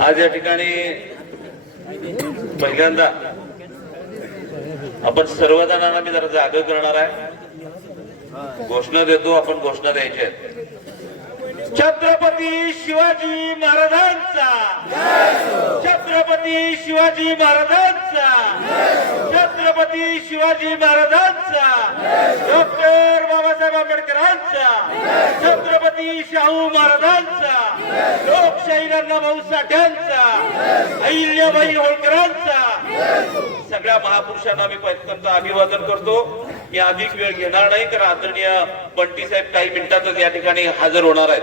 आज या ठिकाणी पहिल्यांदा आपण सर्वजणांना मी जरा जाग करणार आहे। घोषणा देतो, आपण घोषणा द्यायची आहे। छत्रपती शिवाजी महाराजांचा, छत्रपती शिवाजी महाराजांचा, छत्रपती शिवाजी महाराजांचा, डॉक्टर बाबासाहेब आंबेडकरांचा, छत्रपती शाहू महाराजांचा, लोकशाही अण्णाभाऊ साठ्यांचा, अहिल्याबाई होळकरांचा, सगळ्या महापुरुषांना मी पहिल्यांदा अभिवादन करतो। मी अधिक वेळ घेणार नाही, कारण आदरणीय बंटी साहेब काही मिनिटातच या ठिकाणी हजर होणार आहेत।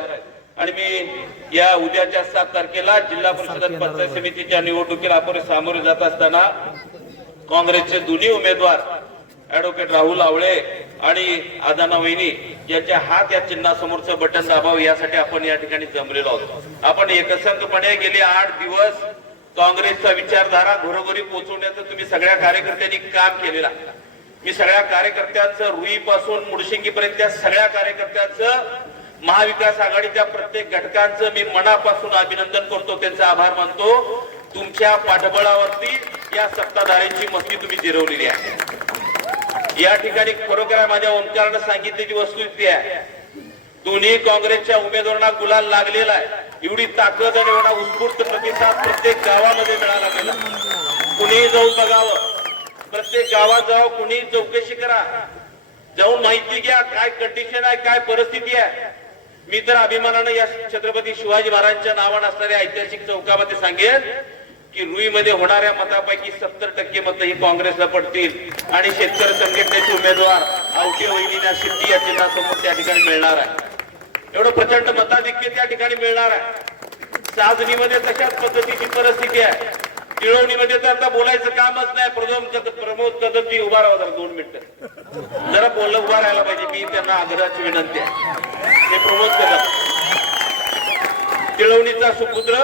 आणि मी या उद्याच्या 7 तारखेला जिल्हा परिषद पंचायत समितीच्या निवडणुकीला आपण सामोरे जात असताना काँग्रेसचे दोन्ही उमेदवार ऍडव्होकेट राहुल आवळे आणि आदाना वहिनी याच्या हात या चिन्हासमोरचं बटन दाबावं यासाठी आपण या ठिकाणी जमलेलो आहोत। आपण एकसंघपणे गेले 8 दिवस काँग्रेसचा विचारधारा घरोघरी पोहोचवण्याचं तुम्ही सगळ्या कार्यकर्त्यांनी काम केलेला। मी सगळ्या कार्यकर्त्यांचं रुईपासून मुडशिंगीपर्यंत सगळ्या कार्यकर्त्यांचं, महाविकास आघाडीच्या प्रत्येक घटकांचं मी मनापासून अभिनंदन करतो, त्यांचा आभार मानतो। तुमच्या पाठबळावरती या सत्ताधाऱ्यांची मस्ती तुम्ही जिरवलेली आहे। या ठिकाणी खरोखर माझ्या ओंकारनं सांगितलेली वस्तुस्थिती आहे, दोन्ही काँग्रेसच्या उमेदवारांना गुलाल लागलेला आहे। एवढी ताकद आणि एवढा उत्स्फूर्त प्रतिसाद प्रत्येक गावामध्ये मिळाला गेला। कुणीही जाऊन बघावं, प्रत्येक गावात जावं, कुणी चौकशी करा, जाऊन माहिती घ्या काय कंडिशन आहे, काय परिस्थिती आहे। मी तर अभिमानाने या छत्रपती शिवाजी महाराजांच्या नावाने असणाऱ्या ऐतिहासिक चौकामध्ये सांगेन की रुईमध्ये होणाऱ्या मतापैकी 70% मतं ही काँग्रेसला पडतील आणि शेतकरी संघटनेचे उमेदवार आवटे वहिनीला शिंदे या चिन्हासमोर त्या ठिकाणी मिळणार आहे। एवढं प्रचंड मताधिक्य त्या ठिकाणी मिळणार आहे। साजनीमध्ये तशाच पद्धतीची परिस्थिती आहे। तिळवणीमध्ये तर आता बोलायचं कामच नाही। प्रमोद कदमजी उभा राहा जरा 2 मिनिटं, जरा बोललं उभा राहायला पाहिजे। मी त्यांना आग्रहाची विनंती आहे, हे प्रमोद कदम तिळवणीचा सुपुत्र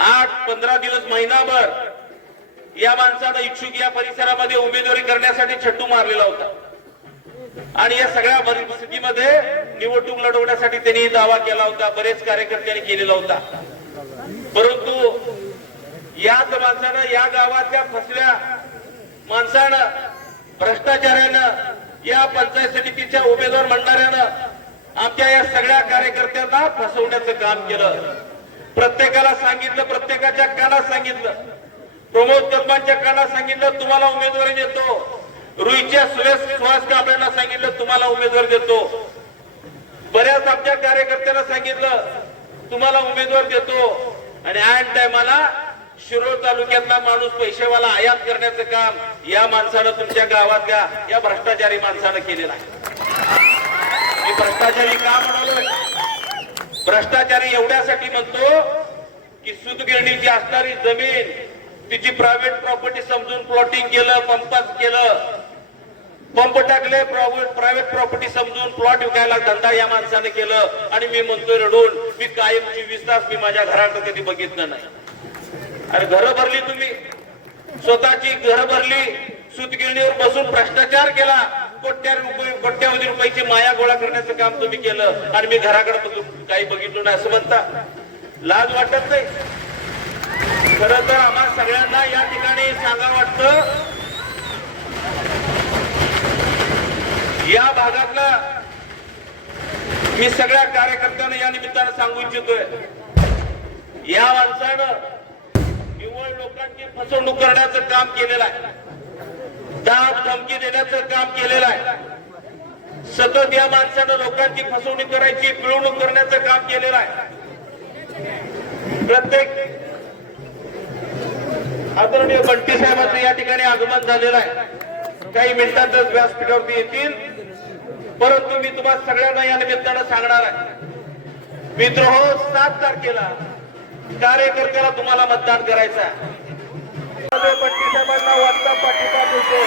8-15 दिवस, महिनाभर या माणसानं इच्छुक या परिसरामध्ये उमेदवारी करण्यासाठी छट्टू मारलेला होता आणि या सगळ्या परिस्थितीमध्ये निवडणूक लढवण्यासाठी त्यांनी दावा केला होता, बरेच कार्यकर्त्यांनी केलेला होता। परंतु याच माणसानं, या गावातल्या फसव्या माणसानं, भ्रष्टाचारानं, या पंचायत समितीच्या उमेदवार म्हणणाऱ्यानं आमच्या या सगळ्या कार्यकर्त्यांना फसवण्याचं काम केलं। प्रत्येकाला सांगितलं, प्रत्येकाच्या कानात सांगितलं, प्रमोद कदमांच्या कानात सांगितलं तुम्हाला उमेदवारी देतो, रुईच्या सुहास कांबळेंना सांगितलं तुम्हाला उमेदवार देतो, बऱ्याच आमच्या कार्यकर्त्यांना सांगितलं तुम्हाला उमेदवार देतो। आणि ऐन टायमाला शिरोळ तालुक्यातला माणूस पैसेवाला आयात करण्याचं काम या माणसानं, तुमच्या गावातल्या या भ्रष्टाचारी माणसानं केलेलं आहे। मी भ्रष्टाचारी का म्हणालोय? भ्रष्टाचारी एवढ्यासाठी म्हणतो की सूतगिरणीची असणारी जमीन तिची प्रायव्हेट प्रॉपर्टी समजून प्लॉटिंग केलं, पंपात केलं, पंप टाकले, प्रायव्हेट प्रॉपर्टी समजून प्लॉट विकायला धंदा या माणसाने केलं। आणि मी म्हणतोय रडून, मी कायम 24 तास मी माझ्या घराकडे कधी बघितलं नाही। अरे घरं भरली तुम्ही, स्वतःची घरं भरली, सूतगिरणीवर बसून भ्रष्टाचार केला, कोट्यावधी रुपयाची माया गोळा करण्याचं काम तुम्ही केलं आणि मी घराकडे काही बघितलं नाही असं म्हणता? लाज वाटत नाही? खरं तर आम्हा सगळ्यांना या ठिकाणी सांगा वाटतं, या भागातला मी सगळ्या कार्यकर्त्यांना या निमित्तानं सांगू इच्छितोय, या माणसानं निव्वळ लोकांची फसवणूक करण्याचं काम केलेलं आहे, दाब धमकी देण्याचं काम केलेलं आहे, सतत या माणसानं लोकांची फसवणूक करायची, पिळवणूक करण्याचं काम केलेलं आहे। प्रत्येक आदरणीय बंटी साहेबांचं या ठिकाणी आगमन झालेलं आहे, काही मिनिटांतच व्यासपीठावरती येतील। परंतु मी तुम्हाला सगळ्यांना या निमित्तानं सांगणार आहे, मित्रहो, 7 तारखेला कार्यकर्त्याला तुम्हाला मतदान करायचं आहे। बंटी साहेबांना वाटता पाठिंबा मिळतो,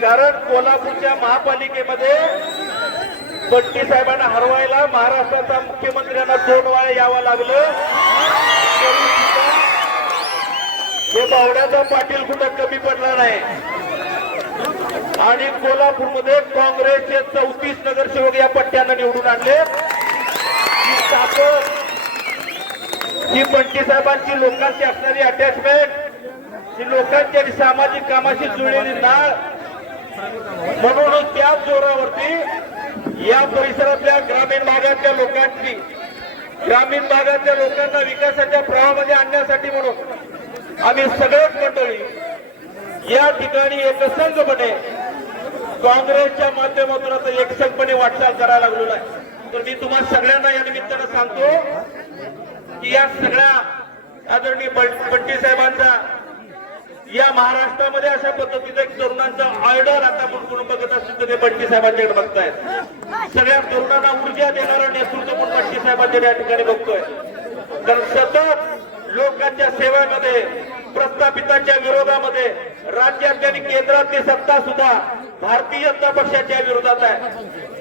कारण कोल्हापूरच्या महापालिकेमध्ये बंटी साहेबांना हरवायला महाराष्ट्राच्या मुख्यमंत्र्यांना 2 वेळा यावं लागलं, हे बावड्याचा पाटील कुठं कमी पडला नाही. आणि कोल्हापूरमध्ये काँग्रेसचे 34 नगरसेवक या पट्ट्यानं निवडून आणले. ही ताकद, ही बंटी साहेबांची लोकांची असणारी अटॅचमेंट, ही लोकांची आणि सामाजिक कामाशी जुळलेली नाळ, म्हणूनच त्या जोरावरती या परिसरातल्या ग्रामीण भागातल्या लोकांची, ग्रामीण भागातल्या लोकांना विकासाच्या प्रवाहामध्ये आणण्यासाठी म्हणून आम्ही सगळेच मंडळी या ठिकाणी एकसंघपणे काँग्रेसच्या माध्यमातून आता एकसंघपणे वाटचाल करायला लागलेलो आहे. तर मी तुम्हाला सगळ्यांना या निमित्तानं सांगतो की या सगळ्या आदरणीय बंटी साहेबांचा या महाराष्ट्रामध्ये अशा पद्धतीचं एक तरुणांचा ऑर्डर आता म्हणून बघत असतील तर ते बंटी साहेबांच्याकडे बघतायत. सगळ्या तरुणांना ऊर्जा देणारं नेतृत्व पण बंटी साहेबांच्या या ठिकाणी बघतोय. तर सतत लोकांच्या सेवेमध्ये, प्रस्थापितांच्या विरोधामध्ये, राज्यातली आणि केंद्रातली सत्ता सुद्धा भारतीय जनता पक्षाच्या विरोधात आहे.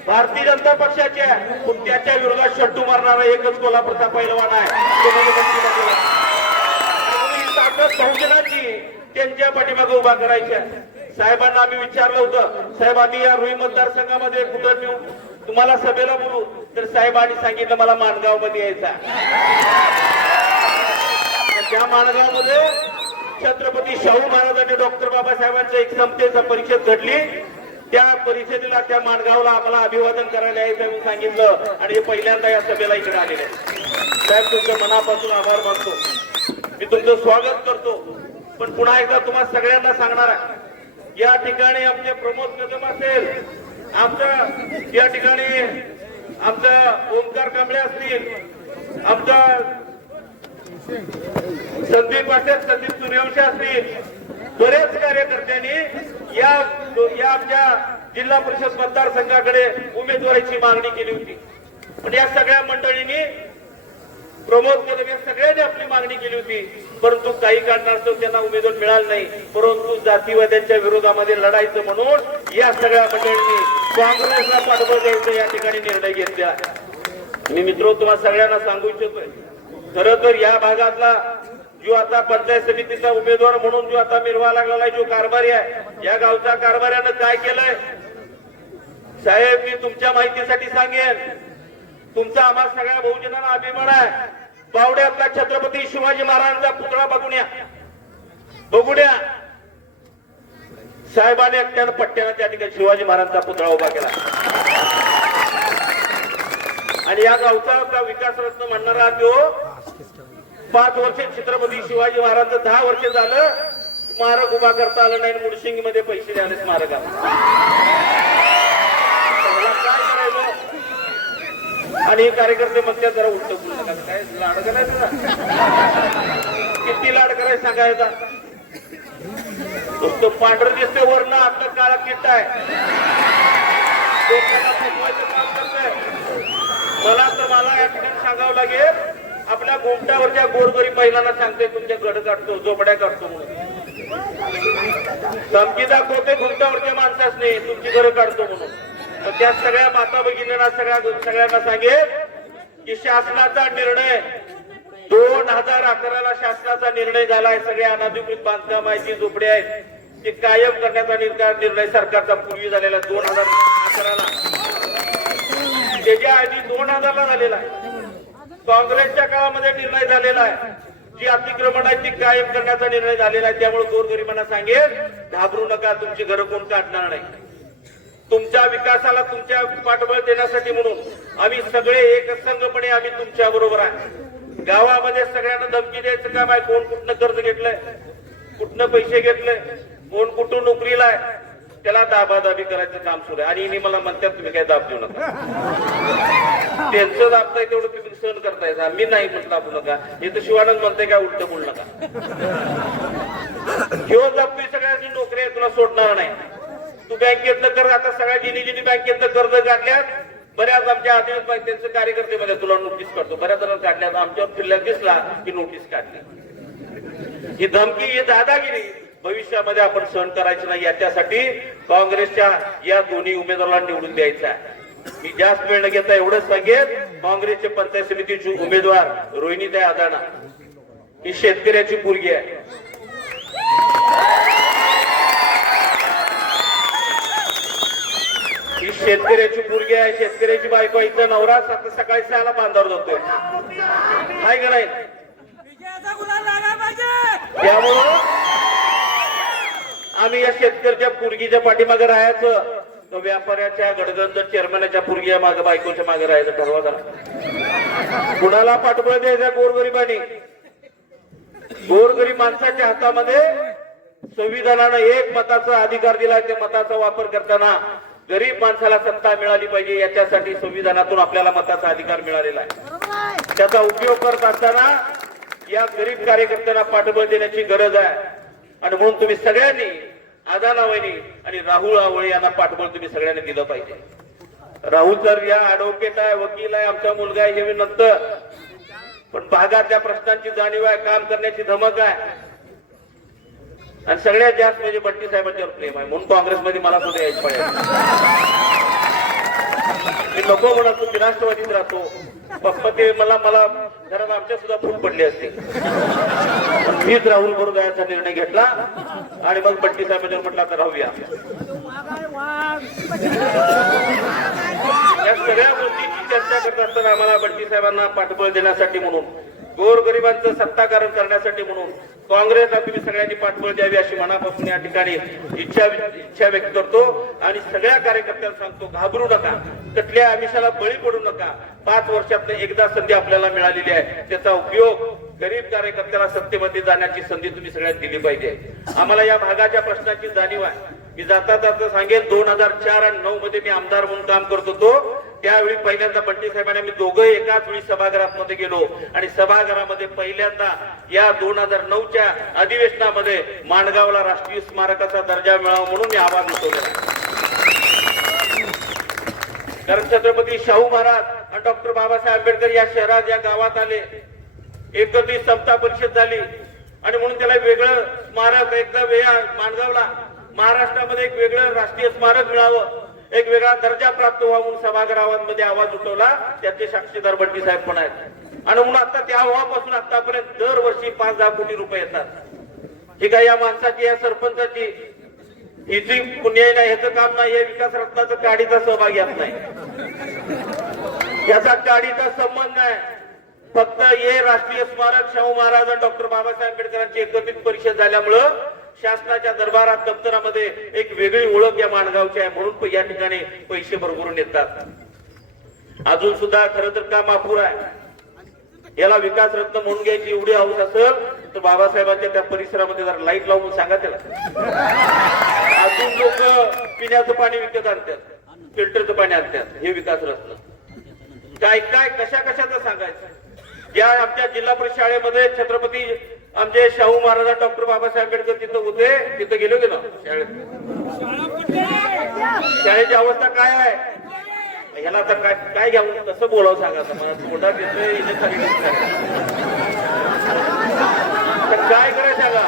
भारतीय जनता पक्षाच्या, पण त्याच्या विरोधात शट्टू मारणारा एकच कोल्हापूरचा पैलवान आहे, तो म्हणजे बंटी साहेब. ताकद बहुजनाची त्यांच्या पाठीमागे उभा करायच्या. साहेबांना आम्ही विचारलं होतं, साहेब आम्ही या रुई मतदारसंघामध्ये कुठं नेऊ, तुम्हाला सभेला बोलू, तर साहेबांनी सांगितलं मला माणगाव मध्ये यायचा. त्या माणगावमध्ये छत्रपती शाहू महाराजांनी डॉक्टर बाबासाहेबांच्या एक समतेचा परिषद घडली. त्या परिषदेला, त्या माणगावला आम्हाला अभिवादन करायला यायचं मी सांगितलं आणि हे पहिल्यांदा या सभेला इकडे आलेले. साहेब तुमच्या मनापासून आभार मानतो, मी तुमचं स्वागत करतो. पण पुन्हा एकदा तुम्हाला सगळ्यांना सांगणार आहे, या ठिकाणी आमचे प्रमोद कदम असेल, आमच्या या ठिकाणी आमचा ओमकार कांबळे असतील, आमचा संदीप असेल, संदीप सूर्यवंशी असतील, बरेच कार्यकर्त्यांनी या आमच्या जिल्हा परिषद मतदारसंघाकडे उमेदवारीची मागणी केली होती. पण या सगळ्या मंडळींनी, प्रमोद कदम या सगळ्यांनी आपली मागणी केली होती, परंतु काही कारणास्तव त्यांना उमेदवार मिळाला नाही. परंतु जातीवाद्यांच्या विरोधामध्ये लढायचं म्हणून या सगळ्या मंडळींनी काँग्रेसला पाठबळ द्यायचं या ठिकाणी निर्णय घेतला. मी मित्र तुम्हाला सगळ्यांना सांगू इच्छितोय, खरं तर या भागातला जो आता पंचायत समितीचा उमेदवार म्हणून जो आता मिरवा लागलेला जो कारभारी आहे, या गावच्या कारभाऱ्यानं काय केलंय साहेब, मी तुमच्या माहितीसाठी सांगेन, तुमचा आम्हा सगळ्या बहुजनांना अभिमान आहे. बावड्यातला छत्रपती शिवाजी महाराजांचा पुतळा बघून या. साहेबांनी एकट्यानं पट्ट्यानं त्या ठिकाणी शिवाजी महाराजांचा पुतळा उभा केला. आणि या गावचा विकास रत्न म्हणणारा तो 5 वर्ष छत्रपती शिवाजी महाराजांचं 10 वर्ष झालं स्मारक उभा करता आलं नाही. मुडशिंगी मध्ये पैसे द्याले स्मारकाला. काय करायचं? आणि कार्यकर्ते म्हणतात जरा उलट बोलू नका, काय लाड करायचं, किती लाड करायचं सांगायचा. नुसतं पांढरं दिसते वरण आपलं काळा किट्टा आहे. काम करतोय. मला या ठिकाणी सांगावं लागेल, आपल्या गोमट्यावरच्या गोरगरीब महिलांना सांगते तुमच्या गड काढतो, झोपड्या काढतो म्हणून. धमकी दाखवते घुमट्यावरच्या माणसासने तुमची घरं काढतो म्हणून. त्या सगळ्या माता भगिनींना सगळ्यांना सांगेल की शासनाचा निर्णय 2011ला शासनाचा निर्णय झालाय. सगळ्या अनधिकृत बांधकाम आहे, जी झोपडे आहेत ते कायम करण्याचा निर्णय सरकारचा पूर्वी झालेला 2011ला. त्याच्या आधी 2000ला झालेला आहे. काँग्रेसच्या काळामध्ये निर्णय झालेला आहे. जी अतिक्रमण आहे ती कायम करण्याचा निर्णय झालेला आहे. त्यामुळे गोरगरिबांना सांगेल घाबरू नका, तुमची घरं कोण काढणार नाही. तुमच्या विकासाला तुमच्या पाठबळ देण्यासाठी म्हणून आम्ही सगळे एकसंघपणे आम्ही तुमच्या बरोबर आहे. गावामध्ये सगळ्यांना धमकी द्यायचं काम आहे. कोण कुठनं कर्ज घेतलंय, कुठनं पैसे घेतलंय, कोण कुठून नोकरीला आहे, त्याला दाबादाबी करायचं काम सुरू आहे. आणि मला म्हणतात तुम्ही काय दाब देऊ नका, त्यांचं दाबताय तेवढं तुम्ही सहन करताय. आम्ही नाही म्हटलं दाबू नका, हे तर शिवानंद म्हणताय काय उलट बोलू नका. घेऊन दाबतोय सगळ्यांची नोकरी आहे, तुला सोडणार नाही. तू बँकेतनं कर, आता सगळ्या जिनी बँकेतनं कर्ज काढल्यात. बऱ्याच आमच्या आदिवासी बँकेचं कार्यकर्ते मध्ये तुला नोटीस काढतो, बऱ्याच जणांना काढल्यात. आमच्यावर फिरल्यात दिसला की नोटीस काढली. ही धमकी, ही दादागिरी भविष्यामध्ये आपण सहन करायचं नाही. याच्यासाठी काँग्रेसच्या या दोन्ही उमेदवारांना निवडून द्यायचा आहे. मी जास्त वेळ न घेता एवढंच सांगेन, काँग्रेसचे पंचायत समितीची उमेदवार रोहिणीताई अदाना ही शेतकऱ्याची पोरगी आहे. ही शेतकऱ्याची मुलगी आहे, शेतकऱ्याची बायको, इथं नवरा सकाळी 6ला बांधावर जातोय, काय का नाही? त्यामुळं आम्ही या शेतकऱ्याच्या पुरगीच्या पाठीमागे राहायचं, तो व्यापाऱ्याच्या गडगंज चेअरमॅनच्या पुरगीच्या मागे बायकोच्या मागे राहायचं ठरवा करा. कुणाला पाठबळ द्यायचं? गोरगरिबांनी. गोरगरीब माणसाच्या हातामध्ये संविधानानं एक मताचा अधिकार दिलाय. त्या मताचा वापर करताना गरीब माणसाला सत्ता मिळाली पाहिजे, याच्यासाठी संविधानातून आपल्याला मताचा अधिकार मिळालेला आहे. त्याचा उपयोग करत असताना या गरीब कार्यकर्त्यांना पाठबळ देण्याची गरज आहे. आणि म्हणून तुम्ही सगळ्यांनी आदाना वहिनी आणि राहुल आवळे यांना पाठबळ तुम्ही सगळ्यांनी दिलं पाहिजे. राहुल तर या ऍडव्होकेट आहे, वकील आहे, आमचा मुलगा आहे हे नंतर, पण भागातल्या प्रश्नांची जाणीव आहे, काम करण्याची धमक आहे आणि सगळ्यात जास्त म्हणजे बंटी साहेबांच्यावर प्रेम आहे. म्हणून काँग्रेसमध्ये मला सुद्धा यायचं पाहिजे. मी नको म्हणत मी राष्ट्रवादीत राहतो. पप्पा ते मला घरात आमच्या सुद्धा फूट पडले असते, मीच राहुल बरोबर जायचा निर्णय घेतला आणि मग बंटी साहेबांच्यावर म्हटलं आता राहूया. या सगळ्या गोष्टींची चर्चा करत असताना आम्हाला बंटी साहेबांना पाठबळ देण्यासाठी म्हणून, गोरगरिबांचं सत्ताकारण करण्यासाठी म्हणून काँग्रेसला तुम्ही सगळ्यांनी पाठबळ द्यावी अशी मनापासून या ठिकाणी इच्छा व्यक्त करतो. आणि सगळ्या कार्यकर्त्यांना सांगतो, घाबरू नका, कुठल्या आमिषाला बळी पडू नका. 5 वर्षात एकदा संधी आपल्याला मिळालेली आहे, त्याचा उपयोग गरीब कार्यकर्त्याला सत्तेमध्ये जाण्याची संधी तुम्ही सगळ्यांनी दिली पाहिजे. आम्हाला या भागाच्या प्रश्नाची जाणीव आहे. मी जाता जाता सांगेन, 2004 आणि 2009 मध्ये मी आमदार म्हणून काम करत होतो. त्यावेळी पहिल्यांदा बंटी साहेबांनी आम्ही दोघं एकाच वेळी सभागृहात मध्ये गेलो आणि सभागृहामध्ये पहिल्यांदा या 2009च्या अधिवेशनामध्ये माणगावला राष्ट्रीय स्मारकाचा दर्जा मिळावा म्हणून मी आवाज उठवला. कारण छत्रपती शाहू महाराज आणि डॉक्टर बाबासाहेब आंबेडकर या शहरात, या गावात आले, एकत्रित समता परिषद झाली आणि म्हणून त्याला वेगळं स्मारक, एकदा वेळा माणगावला महाराष्ट्रामध्ये एक वेगळं राष्ट्रीय स्मारक मिळावं, एक वेगळा दर्जा प्राप्त व्हावा म्हणून सभागृहांमध्ये आवाज उठवला. त्याचे साक्षीदार बंटी साहेब पण आहेत. आणि म्हणून आता त्या व्हापासून आतापर्यंत दरवर्षी 5-10 कोटी रुपये येतात. ही काय या माणसाची, या सरपंचाची हिची पुण्य नाही, ह्याचं काम नाही, हे विकास रत्नाचं काडीचा सहभाग येत नाही, याचा काडीचा संबंध नाही. फक्त हे राष्ट्रीय स्मारक शाहू महाराज आणि डॉक्टर बाबासाहेब आंबेडकरांची एकत्रित परिषद झाल्यामुळं शासनाच्या दरबारात, दप्तरामध्ये एक वेगळी ओळख या माणगावची आहे, म्हणून या ठिकाणी पैसे भरभरून येतात. अजून सुद्धा खरं तर काम अपुर आहे. याला विकास रत्न म्हणून घ्यायची एवढी हौस असेल तर बाबासाहेबांच्या त्या परिसरामध्ये जरा लाईट लावून सांगा त्याला. अजून लोक पिण्याचं पाणी विकत आणतात, फिल्टरचं पाणी आणतात. हे विकास रत्न काय काय कशा कशाचं सांगायचं? या आमच्या जिल्हा परिषद शाळेमध्ये छत्रपती आमचे शाहू महाराज डॉक्टर बाबासाहेब आंबेडकर तिथं होते, तिथं गेलो की ना शाळेत, शाळेची अवस्था काय आहे? ह्याला आता काय काय घ्यावं, कसं बोलावं सांगा. मला थोडा देतोय काय करायचं सांगा.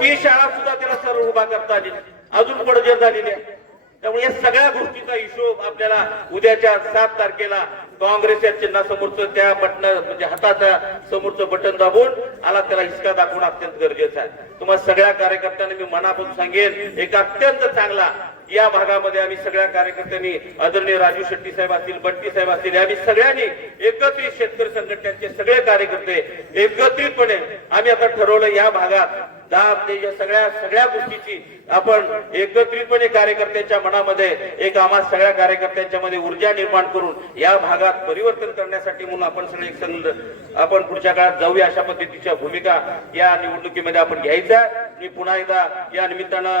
ही शाळा सुद्धा त्याला सर्व उभा करता आली, अजून पडझड झालेली आहे. त्यामुळे या सगळ्या गोष्टीचा हिशोब आपल्याला उद्याच्या 7 तारखेला काँग्रेसच्या चिन्हासमोरचं त्या बटन म्हणजे हाताच्या समोरचं बटन दाबून आला त्याला हिसका दाखवणं अत्यंत गरजेचं आहे. तुम्हाला सगळ्या कार्यकर्त्यांना मी मनापासून सांगेन, एक अत्यंत चांगला या भागामध्ये आम्ही सगळ्या कार्यकर्त्यांनी, आदरणीय राजू शेट्टी साहेब असतील, बंटी साहेब असतील, आम्ही सगळ्यांनी एकत्रित शेतकरी संघटनेचे सगळे कार्यकर्ते एकत्रितपणे आम्ही आता ठरवलं या भागात सगळ्या गोष्टीची आपण एकत्रितपणे कार्यकर्त्यांच्या मनामध्ये एक आम्हा सगळ्या कार्यकर्त्यांच्या मध्ये ऊर्जा निर्माण करून या भागात परिवर्तन करण्यासाठी म्हणून आपण सगळे आपण पुढच्या काळात जाऊया अशा पद्धतीच्या भूमिका या निवडणुकीमध्ये आपण घ्यायच्या. मी पुन्हा एकदा या निमित्तानं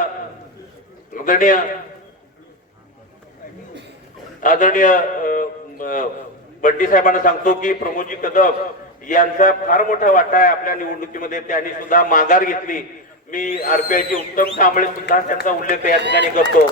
आदरणीय बंटी साहेबांना सांगतो की प्रमोदजी कदम यांचा फार मोठा वाटा आहे आपल्या निवडणुकीमध्ये. त्यांनी सुद्धा माघार घेतली. मी आरपीआयचे उत्तम कांबळे सुद्धा त्यांचा उल्लेख या ठिकाणी करतो.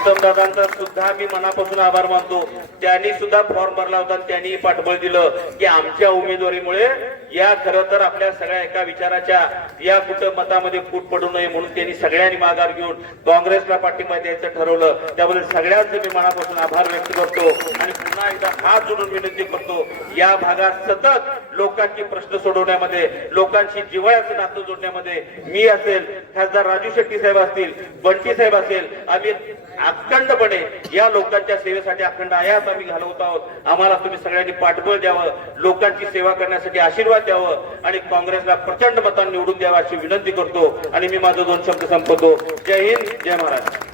उत्तम दादांचा सुद्धा मी मनापासून आभार मानतो. त्यांनी सुद्धा फॉर्म भरला होता आणि त्यांनी पाठबळ दिलं की आमच्या उमेदवारीमुळे या खरं तर आपल्या सगळ्या एका विचाराच्या या कुठं मतामध्ये फूट पडू नये म्हणून त्यांनी सगळ्यांनी माघार घेऊन काँग्रेसला पाठिंबा द्यायचं ठरवलं. त्याबद्दल सगळ्यांचे मी मनापासून आभार व्यक्त करतो आणि पुन्हा एकदा हात जोडून विनंती करतो, या भागात सतत लोकांची प्रश्न सोडवण्यामध्ये, लोकांशी जिव्हाळ्याचं नातं जोडण्यामध्ये मी असेल, खासदार राजू शेट्टी साहेब असतील, बंटी साहेब असेल, आम्ही अखंडपणे या लोकांच्या सेवेसाठी अखंड आयात आम्ही घालवत आहोत. आम्हाला तुम्ही सगळ्यांनी पाठबळ द्यावं, लोकांची सेवा करण्यासाठी आशीर्वाद द्यावं आणि काँग्रेसला प्रचंड मतांनी निवडून द्यावं अशी विनंती करतो आणि मी माझं 2 शब्द संपवतो. जय हिंद, जय महाराष्ट्र.